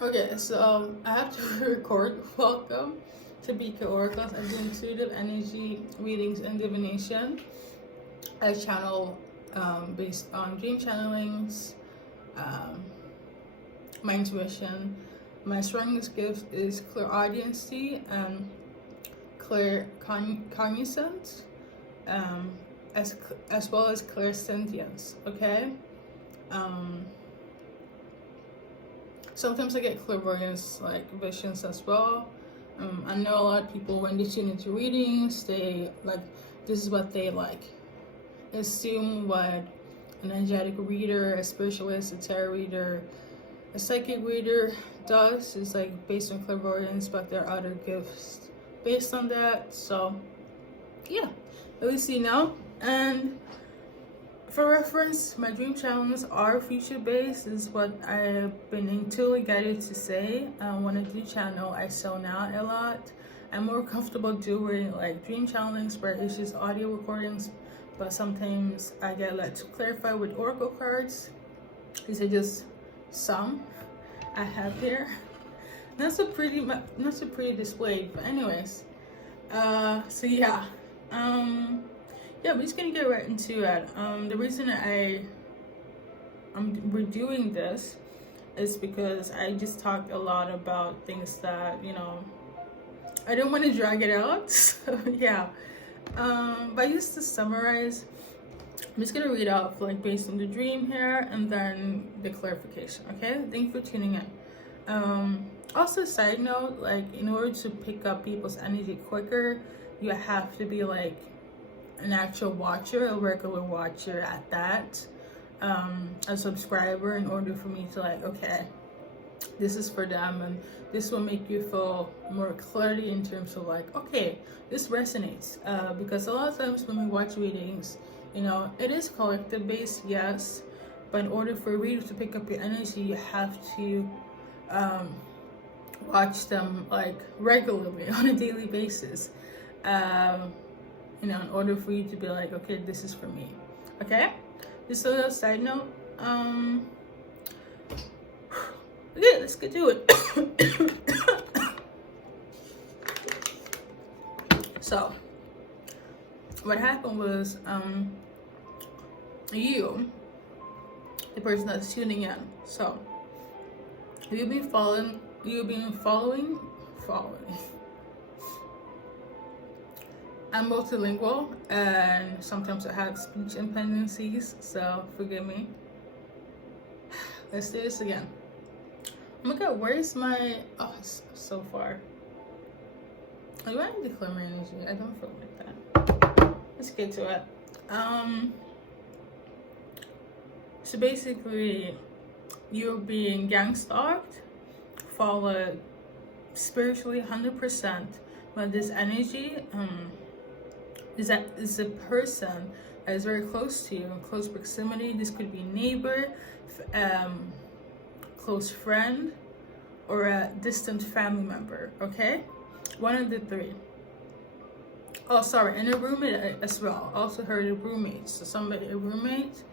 Okay, so I have to record. Welcome to BKA Oracles. I do intuitive energy readings and divination. I channel based on dream channelings, um, my intuition. My strongest gift is clairaudience and claircognizance, um, as well as clairsentience. Okay. Um, Sometimes I get clairvoyance, like visions as well. I know a lot of people, when they tune into readings, they like, this is what they like assume what an energetic reader, a spiritualist, a tarot reader, a psychic reader does is like based on clairvoyance, but there are other gifts based on that. So yeah, at least you know. And for reference, my dream channels are future based. This is what I've been intuitively guided to say. When I do channel, I zone out a lot. I'm more comfortable doing like dream channelings where it's just audio recordings, but sometimes I get let to clarify with oracle cards. These are just some I have here. Not so pretty displayed, but anyways. So yeah. Yeah, we're just gonna get right into it. The reason we're doing this is because I just talked a lot about things that, you know, I don't want to drag it out. So yeah. But just to summarize, I'm just gonna read off like based on the dream here and then the clarification. Okay, thank you for tuning in. Also, side note, like in order to pick up people's energy quicker, you have to be like an actual watcher, a regular watcher at that, a subscriber, in order for me to like, okay, this is for them, and this will make you feel more clarity in terms of like, okay, this resonates. Because a lot of times when we watch readings, you know, it is collective based, yes, but in order for a reader to pick up your energy, you have to watch them like regularly on a daily basis. You know, in order for you to be like, okay, this is for me. Okay, just a little side note. Okay, let's get to it. So what happened was, you, the person that's tuning in, so you've been following. I'm multilingual and sometimes I have speech impendencies, so forgive me. Let's do this again. Oh my god, where's my... Oh, it's so far. Do I need to clear my energy? I don't feel like that. Let's get to it. So basically, you're being gang stalked, followed spiritually 100%, but this energy, is a person that is very close to you, in close proximity. This could be a neighbor, close friend, or a distant family member. Okay, one of the three. Oh, sorry, and a roommate as well. Also heard a roommate. So a roommate.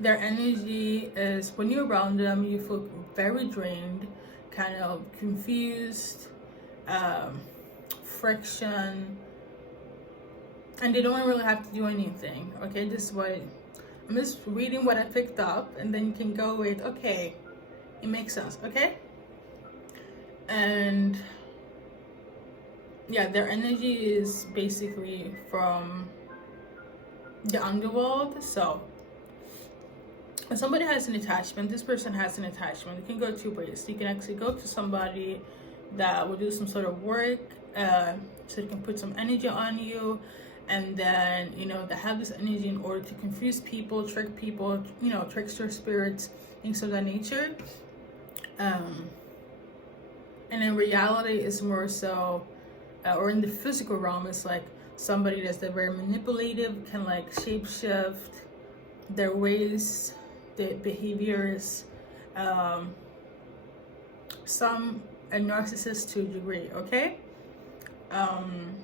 Their energy is, when you're around them, you feel very drained, kind of confused, friction, and they don't really have to do anything. Okay, this is what I'm just reading what I picked up, and then you can go with, okay, it makes sense. Okay, and yeah, their energy is basically from the underworld. So when somebody has an attachment, this person has an attachment, it can go two ways. You can actually go to somebody that will do some sort of work, so they can put some energy on you, and then, you know, they have this energy in order to confuse people, trick people, you know, trickster spirits, things of that nature. And in reality, it's more so, or in the physical realm, it's like somebody that's very manipulative, can like shapeshift their ways, their behaviors, some a narcissist to a degree. Okay, I'm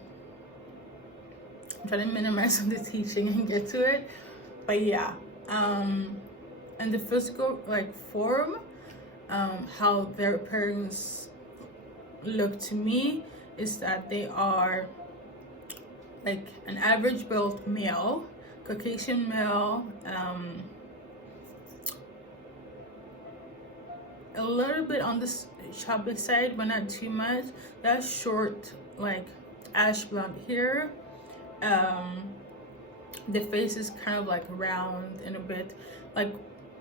trying to minimize the teaching and get to it, but yeah, and the physical like form, how their appearance look to me is that they are like an average built male, Caucasian male, a little bit on the chubby side, but not too much. That's short, like ash blonde hair. The face is kind of like round and a bit like,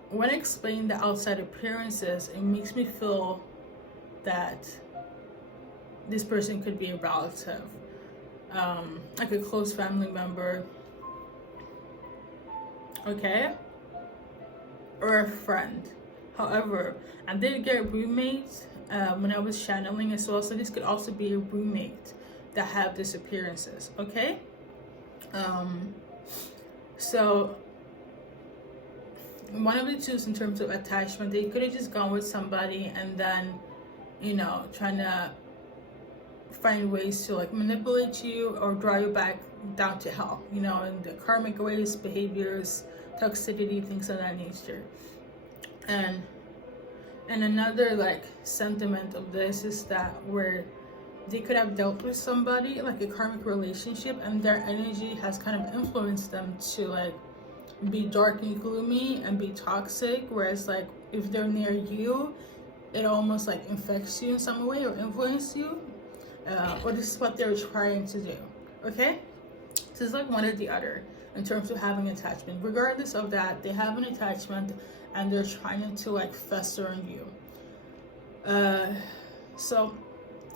when I explain the outside appearances, it makes me feel that this person could be a relative, like a close family member, okay, or a friend. However, I did get roommates when I was channeling as well, so this could also be a roommate that have these appearances, okay? So one of the two in terms of attachment, they could have just gone with somebody and then, you know, trying to find ways to like manipulate you or draw you back down to hell, you know, in the karmic ways, behaviors, toxicity, things of that nature. And another like sentiment of this is that where they could have dealt with somebody like a karmic relationship, and their energy has kind of influenced them to like be dark and gloomy and be toxic, whereas like if they're near you, it almost like infects you in some way or influences you, or this is what they're trying to do, okay? So it's like one or the other in terms of having attachment. Regardless of that, they have an attachment and they're trying to like fester on you. So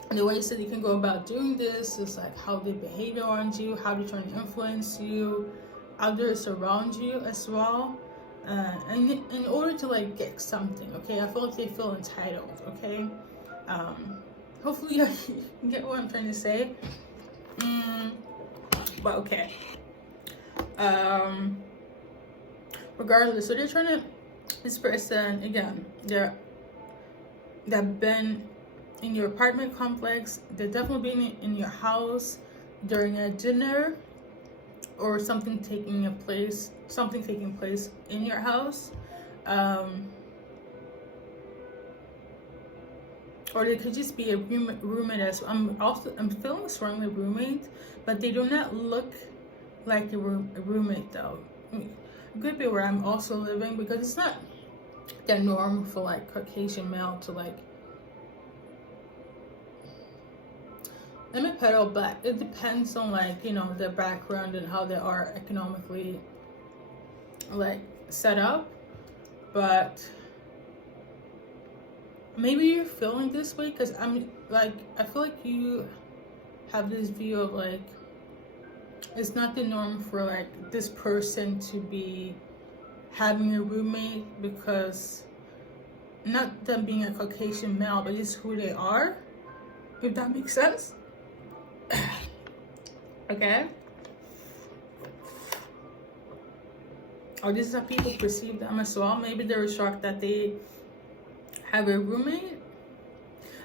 the ways that you can go about doing this is like how they behave around you, how they try to influence you, others around you as well, and in order to like get something, okay? I feel like they feel entitled, okay? Hopefully you get what I'm trying to say. But okay. Regardless, so they're trying to, this person again, they've been in your apartment complex, they're definitely been in your house during a dinner or something taking place in your house, or they could just be a roommate as well. I'm feeling strongly roommate, but they do not look like a roommate though. It could be where I'm also living, because it's not the norm for like Caucasian male to like, let me pedal back. It depends on like, you know, their background and how they are economically like set up. But maybe you're feeling this way because I'm like, I feel like you have this view of like, it's not the norm for like this person to be having a roommate, because not them being a Caucasian male, but just who they are, if that makes sense. Okay, or this is how people perceive them as well. Maybe they're shocked that they have a roommate.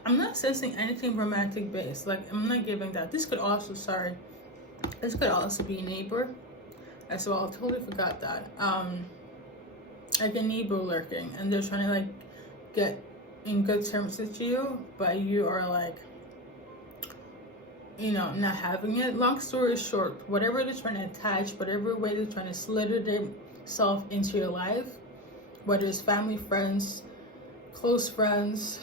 I'm not sensing anything romantic based, like I'm not giving that. This could also, this could also be a neighbor as well. I totally forgot that. Like a neighbor lurking, and they're trying to like get in good terms with you, but you are like, you know, not having it. Long story short, whatever they're trying to attach, whatever way they're trying to slither themselves into your life, whether it's family, friends, close friends,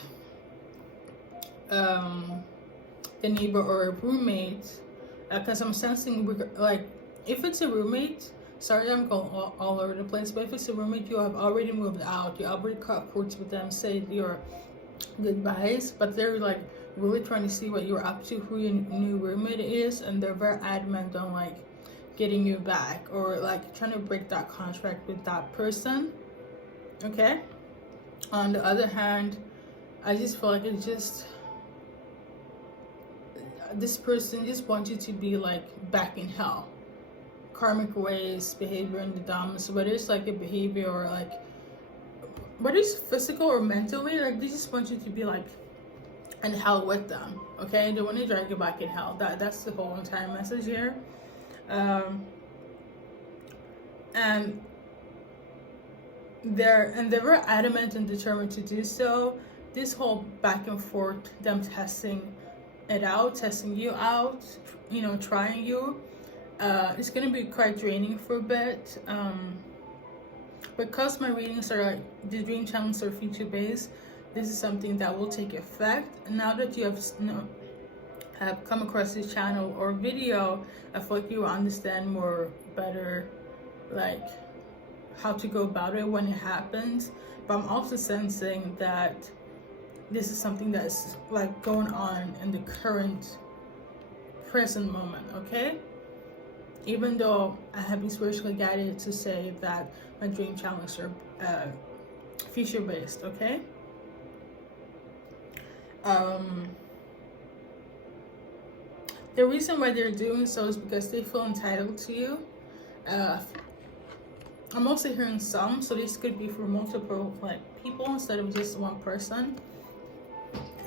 the neighbor or a roommate, because I'm sensing like, if it's a roommate, sorry I'm going all over the place, but if it's a roommate, you have already moved out, you already cut cords with them, said your goodbyes, but they're like really trying to see what you're up to, who your new roommate is, and they're very adamant on like getting you back, or like trying to break that contract with that person, okay? On the other hand, I just feel like it's just, this person just wants you to be like back in hell. Karmic ways, behavior in the dumps, whether it's like a behavior or like, whether it's physical or mentally, like they just want you to be like in hell with them, okay? They want to drag you back in hell. That's the whole entire message here. And they were adamant and determined to do so. This whole back and forth, them testing it out, testing you out, you know, trying you, it's gonna be quite draining for a bit. Because my readings are like, the dream channels are feature based, this is something that will take effect. And now that you have come across this channel or video, I feel like you will understand more better, like how to go about it when it happens. But I'm also sensing that this is something that's like going on in the current present moment, okay? Even though I have been spiritually guided to say that my dream channels are future based, okay? The reason why they're doing so is because they feel entitled to you. I'm also hearing some, so this could be for multiple like people instead of just one person.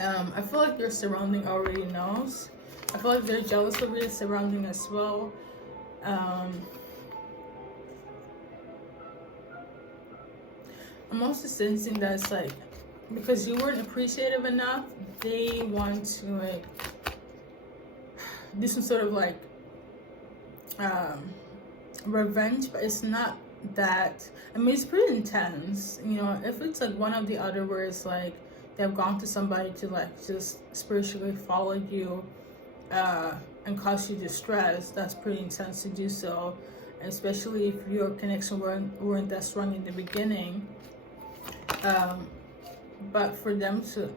I feel like your surrounding already knows. I feel like they're jealous of your surrounding as well. I'm also sensing that it's like, because you weren't appreciative enough, they want to like do some sort of like revenge, but it's not that. I mean, it's pretty intense, you know. If it's like one of the other where it's like they've gone to somebody to like just spiritually follow you and cause you distress, that's pretty intense to do so, especially if your connection weren't that strong in the beginning. But for them to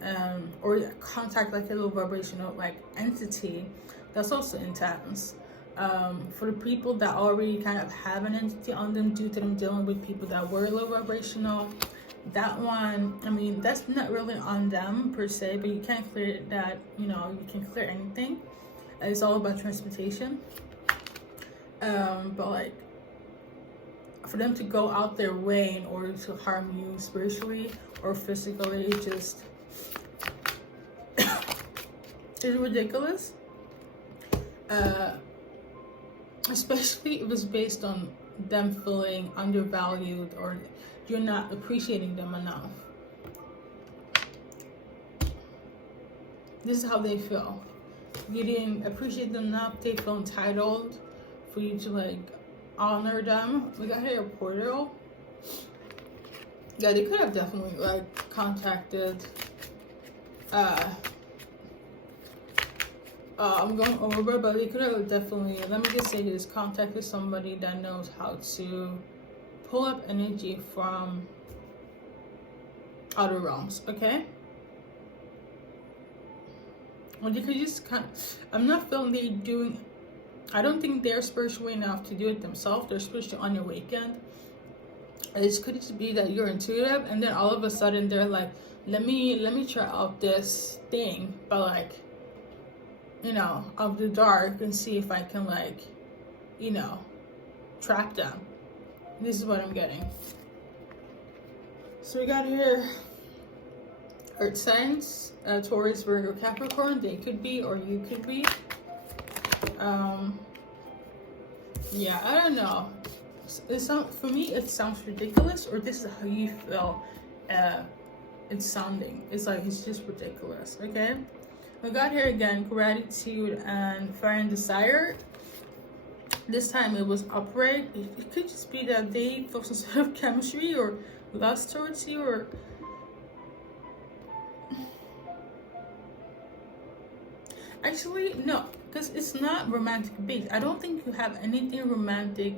or contact like a low vibrational like entity, that's also intense. For the people that already kind of have an entity on them due to them dealing with people that were low vibrational, that one, I mean, that's not really on them per se, but you can't clear that, you know, you can clear anything. It's all about transmutation. But like, for them to go out their way in order to harm you spiritually or physically, it just is ridiculous. Especially if it's based on them feeling undervalued or you're not appreciating them enough. This is how they feel. You didn't appreciate them enough. They feel entitled for you to like honor them. We got here a portal. Yeah, they could have definitely like contacted I'm going over, but they could have definitely, let me just say this, contacted somebody that knows how to pull up energy from other realms, okay? Or you could just I'm not feeling they doing, I don't think they're spiritual enough to do it themselves. They're spiritual unawakened. It could just be that you're intuitive, and then all of a sudden they're like, let me try out this thing, but like, you know, of the dark, and see if I can like, you know, trap them. This is what I'm getting. So we got here Earth signs, Taurus, Virgo, Capricorn. They could be, or you could be. Yeah, I don't know. For me, it sounds ridiculous, or this is how you feel it's sounding. It's like, it's just ridiculous, okay? We got here again, gratitude and fire and desire. This time it was upright. It could just be that they feel some sort of chemistry or lust towards you, or actually no, because it's not romantic based. I don't think you have anything romantic,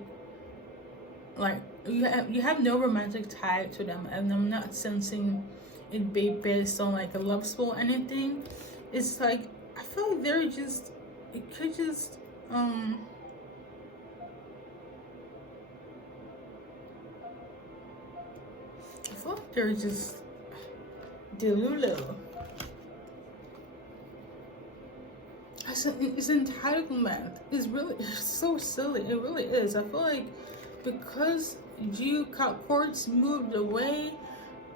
like you have no romantic tie to them, and I'm not sensing it based on like a love spell or anything. It's like, I feel like they're just, it could just I feel like they're just delulu. It's entitlement. It's so silly. It really is. I feel like because you courts moved away,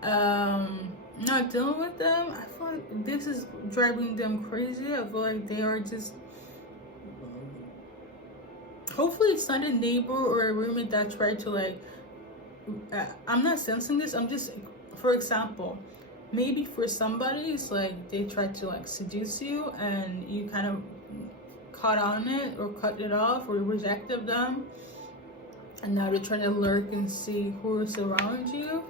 not dealing with them, I feel like this is driving them crazy. I feel like they are just, hopefully it's not a neighbor or a roommate that tried to like I'm not sensing this. I'm just, for example, maybe for somebody it's like they try to like seduce you and you kind of caught on it or cut it off or rejected them, and now they're trying to lurk and see who's around you.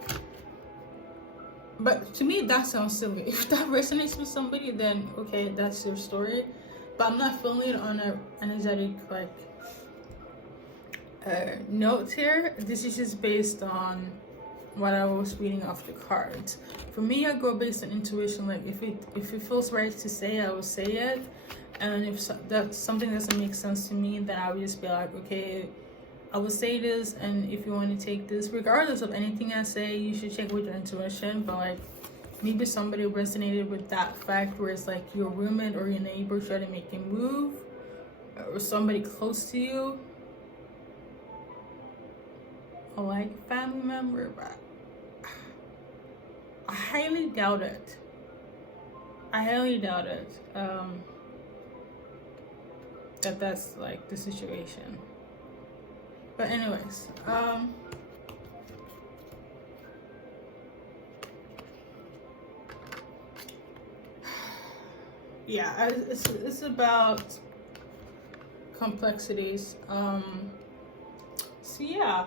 But to me that sounds silly. If that resonates with somebody, then okay, that's your story. But I'm not feeling it on an energetic like note here. This is just based on what I was reading off the cards. For me, I go based on intuition. Like if it feels right to say, I will say it. And if that something doesn't make sense to me, then I would just be like, okay, I will say this, and if you want to take this, regardless of anything I say, you should check with your intuition. But like maybe somebody resonated with that fact where it's like your roommate or your neighbor trying to make a move, or somebody close to you, or like family member. But I highly doubt it. I highly doubt it. That's like the situation. But anyways, yeah, it's about complexities. So yeah.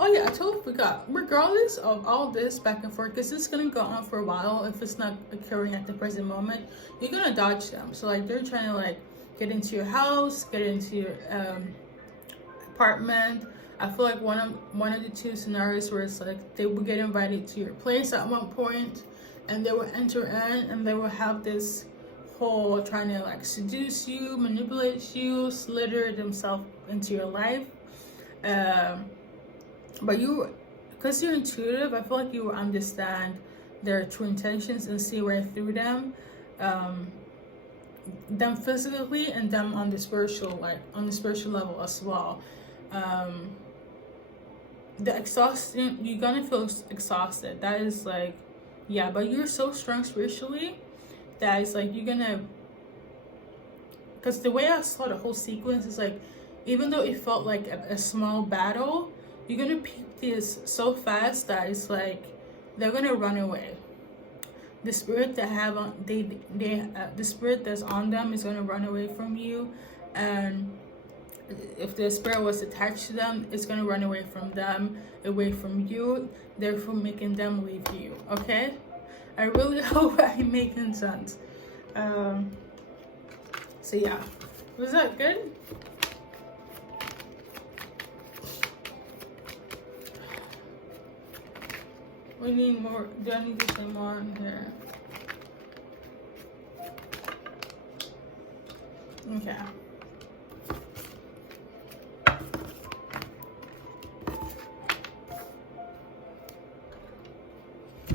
Oh yeah, I totally forgot. Regardless of all this back and forth, because it's gonna go on for a while. If it's not occurring at the present moment, you're gonna dodge them. So like they're trying to like get into your house, get into your apartment. I feel like one of the two scenarios where it's like they will get invited to your place at one point, and they will enter in and they will have this whole trying to like seduce you, manipulate you, slither themselves into your life. But you, because you're intuitive, I feel like you will understand their true intentions and see right through them. Them physically and them on the spiritual, like on the spiritual level as well. The exhaustion, you're gonna feel exhausted. That is like, yeah, but you're so strong spiritually that it's like you're gonna, because the way I saw the whole sequence is like, even though it felt like a small battle, you're gonna peep this so fast that it's like they're gonna run away. The spirit that have on the spirit that's on them is gonna run away from you, and if the spirit was attached to them, it's gonna run away from them, away from you, therefore making them leave you. Okay, I really hope I'm making sense. So yeah, was that good? We need more. Do I need to say more in here? Okay.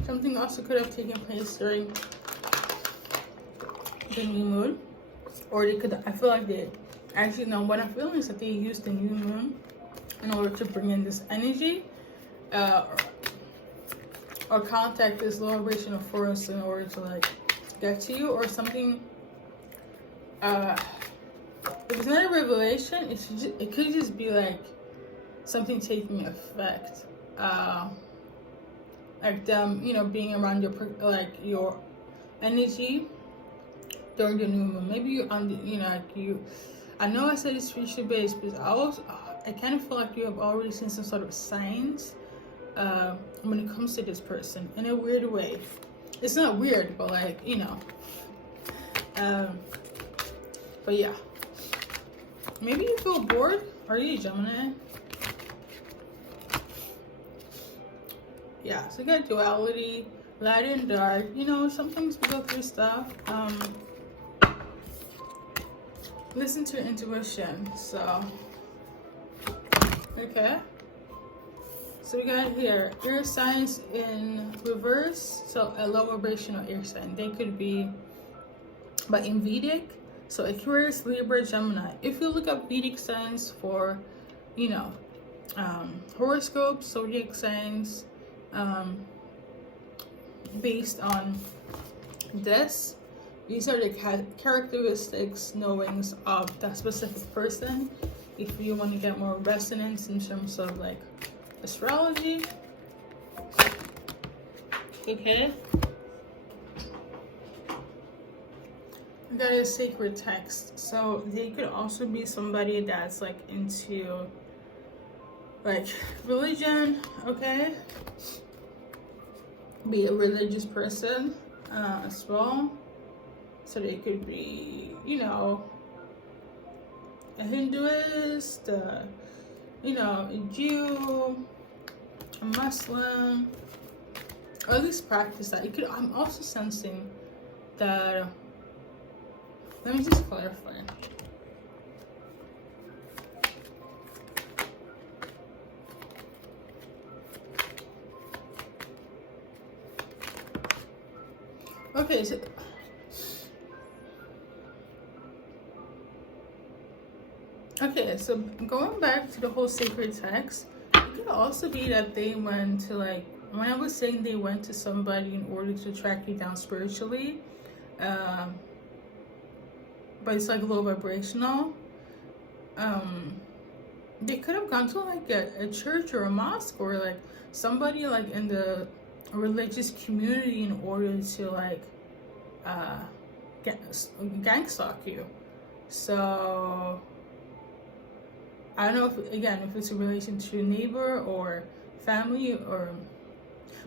Something also could have taken place during the new moon, or they could. I feel like they actually, no. What I'm feeling is that they used the new moon in order to bring in this energy, or contact this lower vibration of force in order to like get to you or something. If it's not a revelation, it could just be like something taking effect. Like them, you know, being around your energy during the new moon. Maybe you're on the, you know, like you. I know I said it's spiritual based, but I kind of feel like you have already seen some sort of signs when it comes to this person in a weird way. It's not weird, but like, you know. But yeah, maybe you feel bored. Are you a Gemini? Yeah, so you got duality, light and dark. You know, sometimes we go through stuff. Listen to intuition. So okay, so we got here air signs in reverse, so a low vibrational air sign. They could be, but in Vedic, so Aquarius, Libra, Gemini. If you look up Vedic signs for, you know, horoscopes, zodiac signs, based on this, these are the characteristics, knowings of that specific person. If you want to get more resonance in terms of like astrology. Okay. That is sacred text. So they could also be somebody that's like into like religion, okay? Be a religious person as well. So they could be, you know, a Hinduist, you know, a Jew, a Muslim, or at least practice that. You could. I'm also sensing that. Let me just clarify. Okay, so going back to the whole sacred text, it could also be that they went to, like, when I was saying they went to somebody in order to track you down spiritually, but it's like low vibrational. They could have gone to like a church or a mosque or like somebody like in the religious community in order to like gang stalk you. So I don't know if it's a relation to your neighbor or family,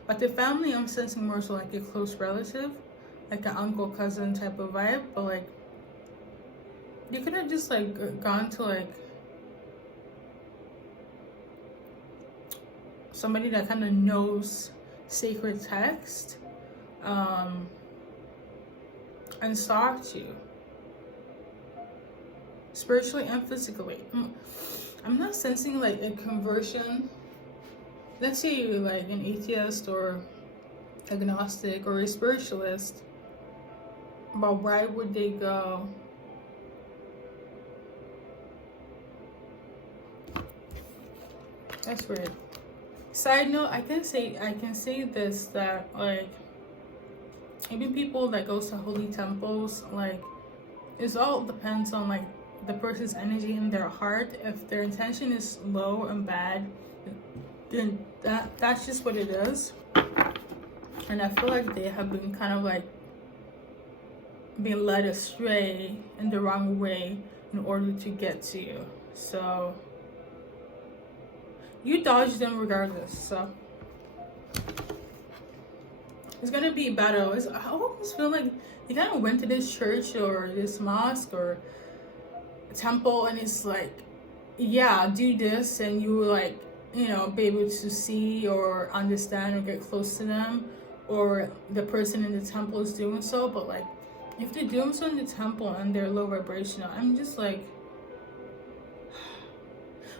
but the family I'm sensing more so like a close relative, like an uncle, cousin type of vibe. But like you could have just like gone to like somebody that kind of knows sacred text and stalked you spiritually and physically. I'm not sensing like a conversion. Let's say you're like an atheist or agnostic or a spiritualist, but why would they go? That's weird. Side note, I can say this, that like even people that goes to holy temples, like it all depends on like the person's energy in their heart. If their intention is low and bad, then that's just what it is. And I feel like they have been kind of like being led astray in the wrong way in order to get to you. So you dodge them regardless. So it's gonna be a battle. I almost feel like you kind of went to this church or this mosque or temple and it's like, yeah, do this, and you will like, you know, be able to see or understand or get close to them, or the person in the temple is doing so. But like if they're doing so in the temple and they're low vibrational, I'm just like,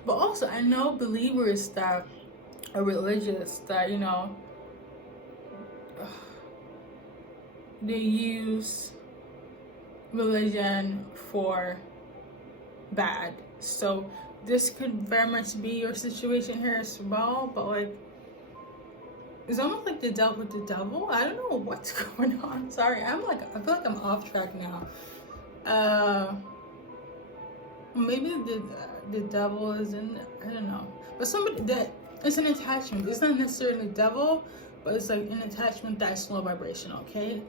but also I know believers that are religious that, you know, they use religion for bad. So this could very much be your situation here as well. But like it's almost like the devil with the devil. I don't know what's going on. Sorry, I feel like I'm off track now. Maybe the devil is in, I don't know, but somebody that it's an attachment. It's not necessarily the devil, but it's like an attachment that's low vibrational. Okay.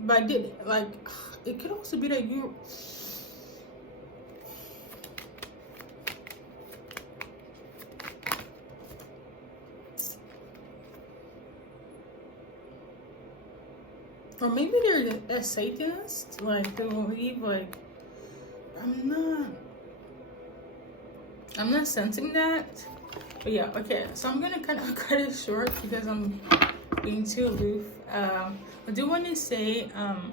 But I did like it could also be that you. Or maybe they're a Satanist, like they believe like I'm not sensing that. But yeah, okay. So I'm gonna kind of cut it short because I'm being too aloof. I do want to say,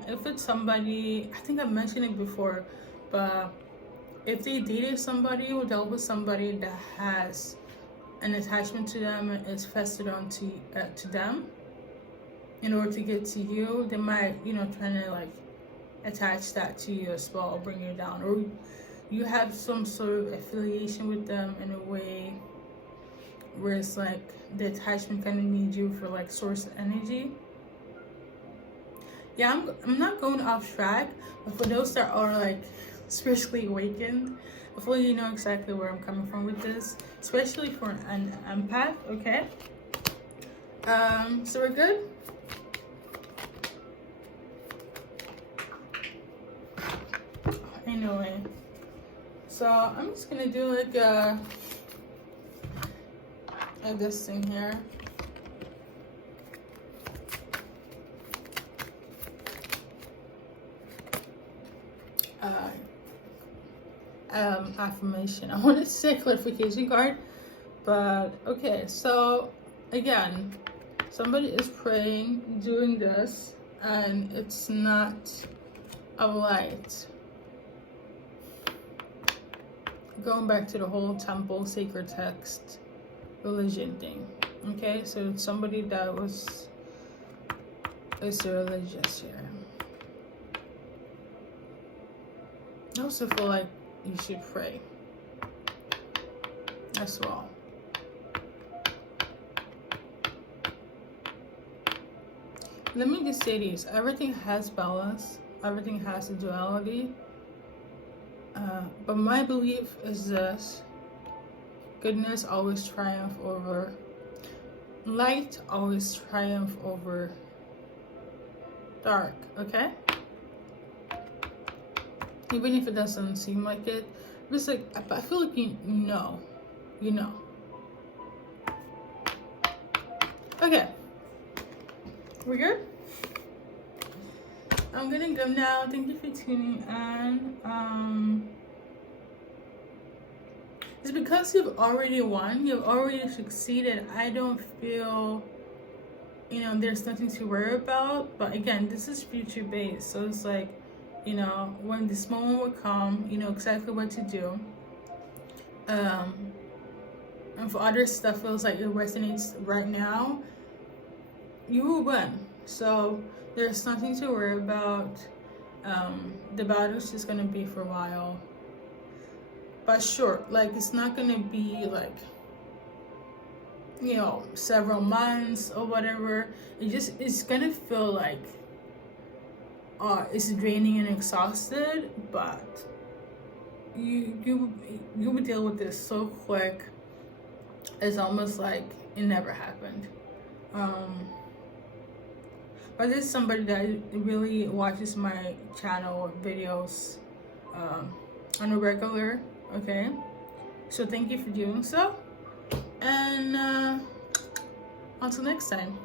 if it's somebody, I think I mentioned it before, but if they dated somebody or dealt with somebody that has an attachment to them and is festered onto to them, in order to get to you, they might, you know, trying to like attach that to you as well, or bring you down, or you have some sort of affiliation with them in a way where it's like the attachment kind of needs you for like source energy. Yeah, I'm not going off track, but for those that are like spiritually awakened, Hopefully you know exactly where I'm coming from with this, especially for an empath. Okay, so we're good. Anyway, so I'm just gonna do like this thing here. Affirmation. I wanted to say clarification card, but okay. So again, somebody is praying, doing this, and it's not a light. Going back to the whole temple, sacred text, religion thing. Okay, so it's somebody that is religious here. I also feel like you should pray as well. Let me just say this: everything has balance, everything has a duality. But my belief is this: goodness always triumph over light, always triumph over dark. Okay? Even if it doesn't seem like it, it's like I feel like you know. Okay, we're good. I'm gonna go now. Thank you for tuning in. It's because you've already won. You've already succeeded. I don't feel, there's nothing to worry about. But again, this is future based, so it's like, when this moment will come, you know exactly what to do. And for other stuff feels like it resonates right now, you will win. So there's nothing to worry about. The battle's just gonna be for a while, but short. Like, it's not gonna be like, several months or whatever. It's gonna feel like it's draining and exhausted, but you will deal with this so quick. It's almost like it never happened. But there's somebody that really watches my channel videos on a regular. Okay, so thank you for doing so, and until next time.